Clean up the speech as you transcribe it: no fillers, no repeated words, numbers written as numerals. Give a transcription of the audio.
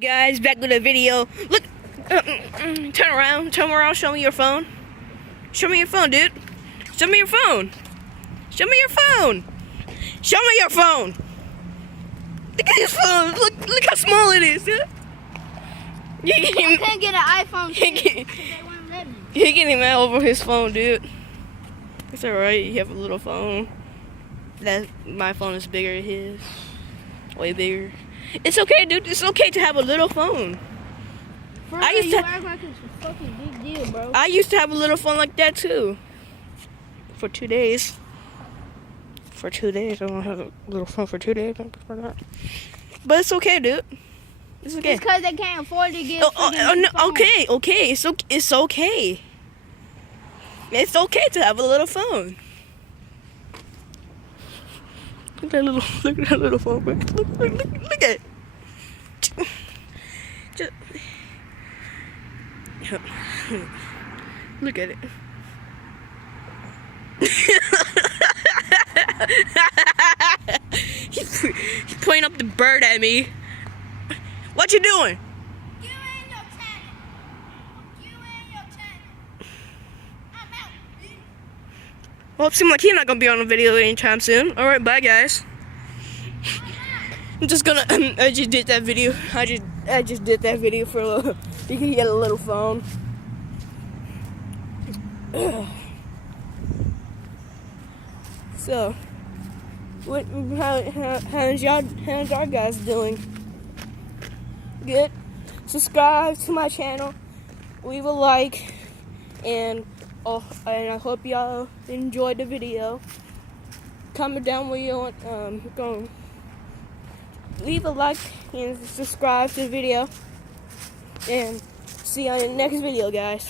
Guys, back with a video. Look, turn around, show me your phone. Show me your phone, dude. Show me your phone. Show me your phone. Show me your phone. Look at his phone. Look how small it is, dude. I can't get an iPhone 6 because they won't let me. He getting mad over his phone, dude. It's alright, you have a little phone. My phone is bigger than his. Way bigger. It's okay, dude. It's okay to have a little phone. Bro, I used you to- act like it's a fucking big deal, bro. I used to have a little phone like that too. For 2 days. For 2 days. I don't have a little phone for 2 days. But it's okay, dude. It's okay. It's because they can't afford to get No, okay. It's okay. It's okay to have a little phone. Look at that little phone, man. Look at it. Just, look at it. He's pointing up the bird at me. What you doing? You and your channel. You and your channel. I'm out, bitch. Well, it seems like he's not gonna be on the video anytime soon. All right, bye, guys. I'm just gonna. I just did that video. I just did that video for a little. Because he had a little phone. So, how's y'all guys doing? Good. Subscribe to my channel. Leave a like, and I hope y'all enjoyed the video. Comment down where you want. Go. Leave a like and subscribe to the video. And see you on the next video, guys.